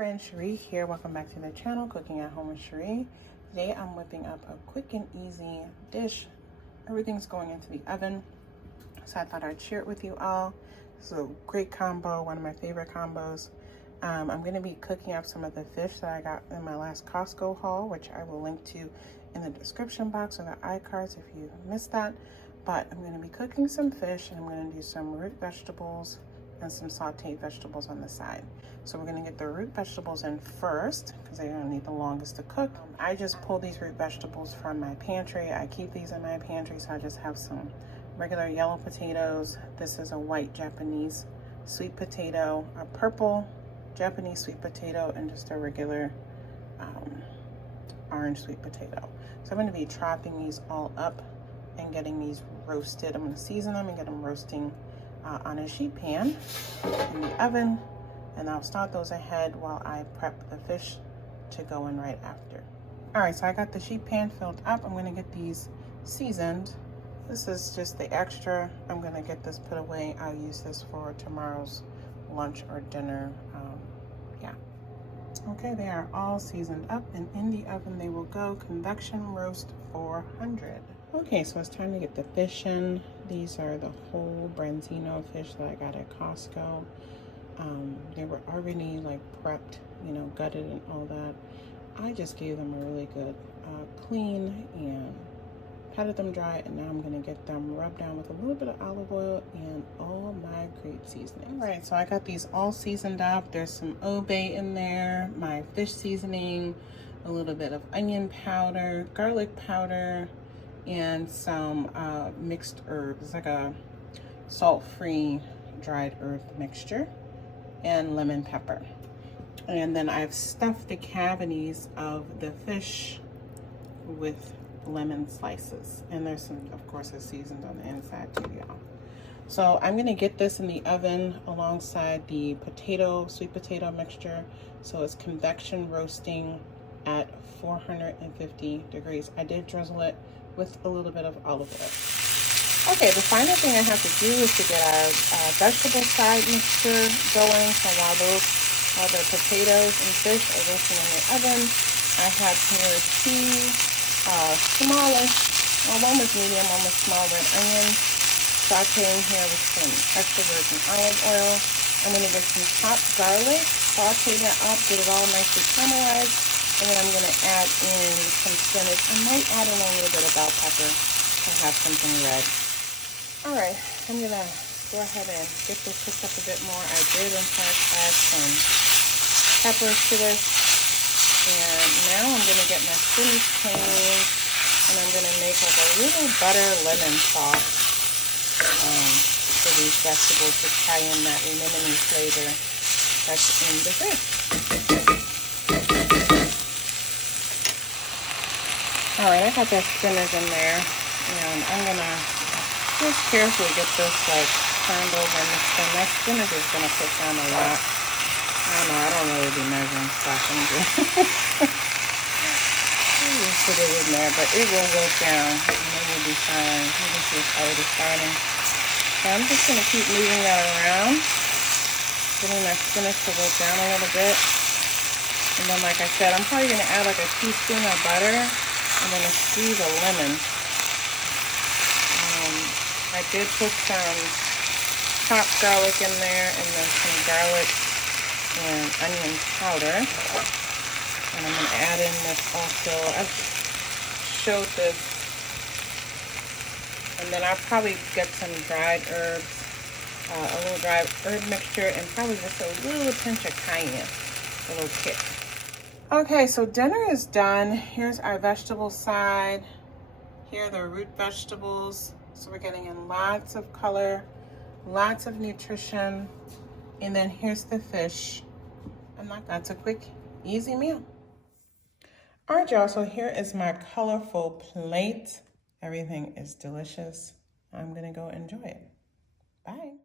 friend, Sheree here. Welcome back to the channel, Cooking at Home with Sheree. Today I'm whipping up a quick and easy dish. Everything's going into the oven, so I thought I'd share it with you all. This is a great combo, one of my favorite combos. I'm going to be cooking up some of the fish that I got in my last Costco haul, which I will link to in the description box or the iCards if you missed that. But I'm going to be cooking some fish, and I'm going to do some root vegetables and some sauteed vegetables on the side. So we're gonna get the root vegetables in first because they're gonna need the longest to cook. I just pulled these root vegetables from my pantry. I keep these in my pantry, so I just have some regular yellow potatoes. This is a white Japanese sweet potato, a purple Japanese sweet potato, and just a regular orange sweet potato. So I'm gonna be chopping these all up and getting these roasted. I'm gonna season them and get them roasting on a sheet pan in the oven, and I'll start those ahead while I prep the fish to go in right after. All right, so I got the sheet pan filled up. I'm gonna get these seasoned. This is just the extra. I'm gonna get this put away. I'll use this for tomorrow's lunch or dinner. Yeah. Okay, they are all seasoned up, and in the oven they will go. Convection roast 400. Okay, so it's time to get the fish in. These are the whole Branzino fish that I got at Costco. They were already like prepped, you know, gutted and all that. I just gave them a really good clean and patted them dry, and now I'm gonna get them rubbed down with a little bit of olive oil and all my great seasonings. All right, so I got these all seasoned up. There's some obey in there, my fish seasoning, a little bit of onion powder, garlic powder, and some mixed herbs. It's like a salt-free dried herb mixture, and lemon pepper. And then I've stuffed the cavities of the fish with lemon slices, and there's some, of course, it's seasoned on the inside too, y'all. So I'm gonna get this in the oven alongside the sweet potato mixture. So it's convection roasting at 450 degrees. I did drizzle it with a little bit of olive oil. Okay, the final thing I have to do is to get our vegetable side mixture going. So while the potatoes and fish are roasting in the oven, I have here two smallish, well, one was medium, one was small red onions, sauteing here with some extra virgin olive oil. I'm going to get some chopped garlic, saute that up, get it all nicely caramelized, and then I'm going to add in some spinach. I might add in a little bit of bell pepper to have something red. All right, I'm going to go ahead and get this cooked up a bit more. I did, in fact, add some peppers to this. And now I'm going to get my spinach cleaned, and I'm going to make like a little butter lemon sauce for these vegetables to tie in that lemony flavor that's in the fish. All right, I got that spinach in there, and I'm going to just carefully get this like turned over and mixed in. That spinach is going to cook down a lot. I don't know, I don't really be measuring stuff. I'm just put it in there, but it will wilt down and it will be fine. You can see it's already starting. So I'm just going to keep moving that around, getting that spinach to wilt down a little bit. And then, like I said, I'm probably going to add like a teaspoon of butter and then a squeeze of lemon. I did put some chopped garlic in there, and then some garlic and onion powder. And I'm going to add in this also. I've showed this. And then I'll probably get some dried herbs, a little dried herb mixture, and probably just a little pinch of cayenne, a little kick. Okay, so dinner is done. Here's our vegetable side. Here are the root vegetables. So we're getting in lots of color, lots of nutrition. And then here's the fish. And that's a quick, easy meal. All right, y'all, so here is my colorful plate. Everything is delicious. I'm gonna go enjoy it. Bye.